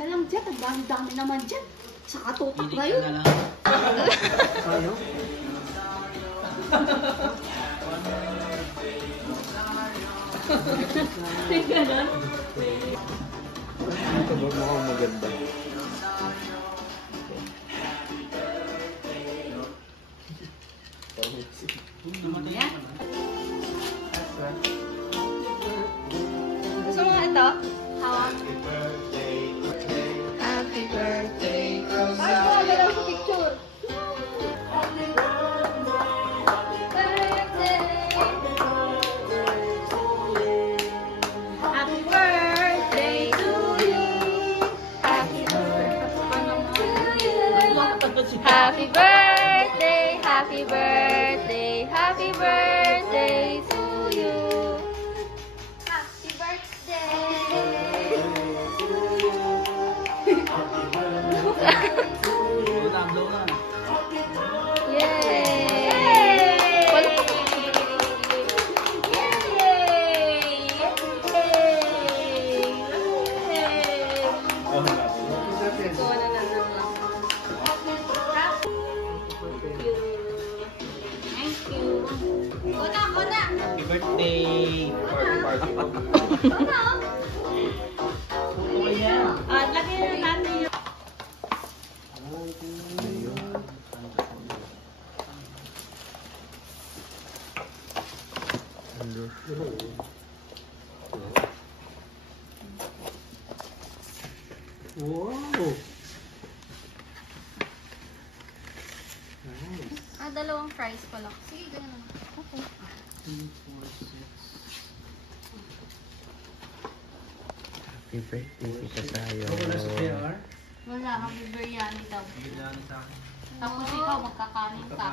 Salang Jet, ang dami-dami naman Jet. Saka tutok na yun. Ayaw? Tingnan na. Ito ba mukhang maganda? Yan. Gusto mo nga ito? Hawak. Happy birthday. Ay, magalaw sa picture. Happy birthday to you. Happy birthday, happy birthday, happy birthday to you. Happy birthday. Yay! Wala pa. Happy birthday! Lagi na natin yung... Wow! dalawang fries pala. Sige, ganun. Okay. 2, 4, 6. Happy birthday, Tita Sayo. Wala sa PR? Wala, happy biryani daw. Biryani sa akin. Tapos ikaw magkakanin ka.